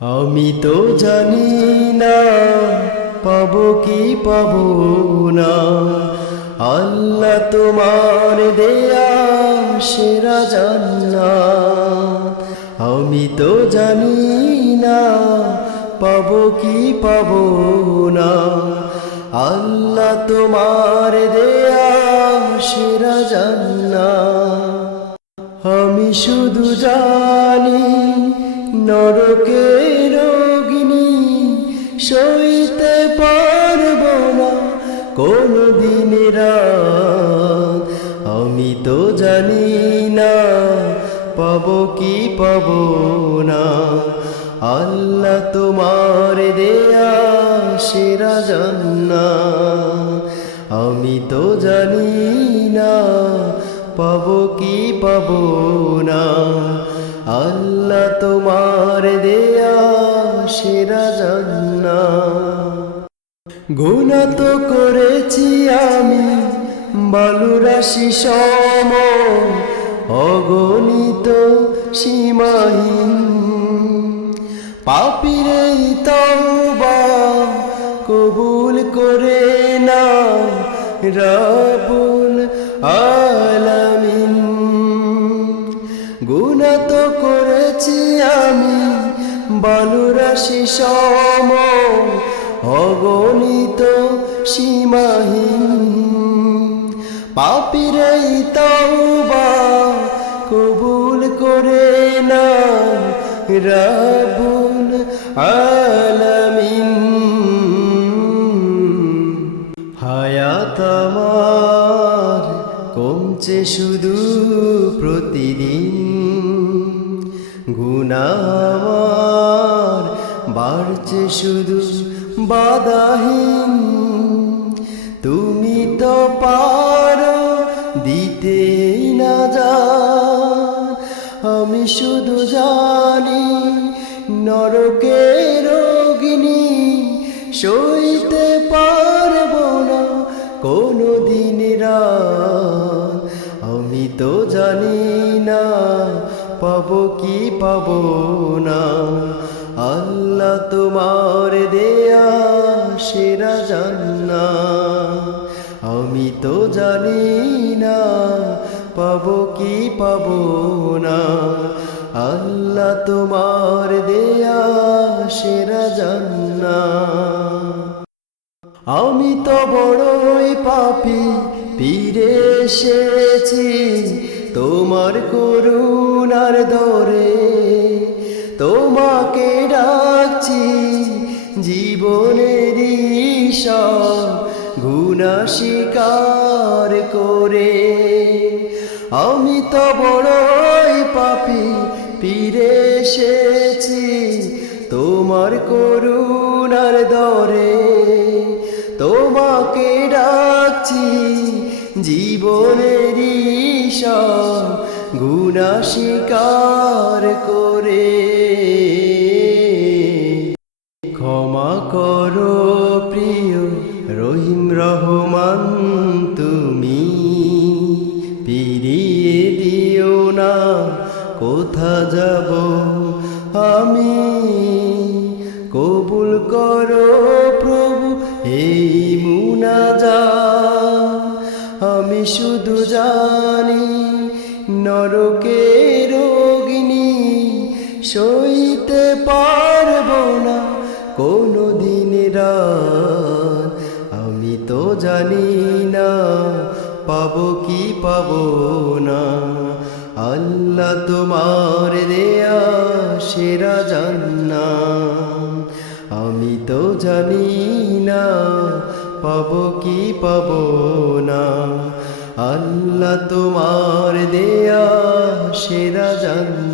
আমি তো জানি না পাবো কি পাবো না, আল্লাহ তোমার দেয়া সেরা জান্নাত। আমি তো জানি না পাবো কি পাবো না, আল্লাহ তোমার দেয়া সেরা জান্নাত। আমি শুধু জানি নরকের অগ্নি সইতে পারবো না কোনো দিন রাত। আমি তো জানি না পাবো কি পাবো না, আল্লাহ তোমার দেয়া সেরা জান্নাত। আমি তো জানি না পাবো কি পাবো না, আল্লাহ তোমার দেয়া সেরা জান্নাত। গুনাহ তো করেছি আমি বালুরাশি সম, অগণিত সীমাহীন। পাপীর এই তওবা কবুল করে না রব্বুল আলামিন। গুনাহ তো করেছি আমি বালুরাশি সম, অগণিত সীমাহীন। পাপীর এই তওবা কবুল করে না রব্বুল আলামিন। হায়াত আমার কমছে শুধু প্রতিদিন, গুনাহ আমার বাড়ছে শুধু বাধাহীন। তুমি তো পারো দিতে না যা, আমি শুধু জানি নরকের অগ্নি সইতে পারবো না কোনো দিন রাত। আমি তো জানি না পাবো কি পাবো না, আল্লাহ তোমার দেয়া সেরা জান্নাত। আমি তো জানি না পাবো কি পাবো না, আল্লাহ তোমার দেয়া সেরা জান্নাত। আমি তো বড়ই পাপী ফিরে এসেছি তোমার করুণার দরে, তোমাকে ডাকছি জীবনেরই সব গুনাহ স্বীকার করে। আমি তো বড়ই পাপী ফিরে এসেছি তোমার করুণার দরে, তোমাকে ডাকছি জীবনেরই সব গুনাহ স্বীকার করে। ক্ষমা করো প্রিয় রহিম রহমান তুমি, ফিরিয়ে দিও না কোথা যাব আমি। কবুল করো প্রভু এই মুনাজাত। আমি শুধু জানি নরকের অগ্নি সইতে পারবো না কোনো দিন রাত। আমি তো জানি না পাবো কি পাবো না, আল্লাহ তোমার দেয়া সেরা জান্নাত। আমি তো জানি না পাবো কি পাবো না, আল্লাহ তোমার দেয়া সেরা জান্নাত।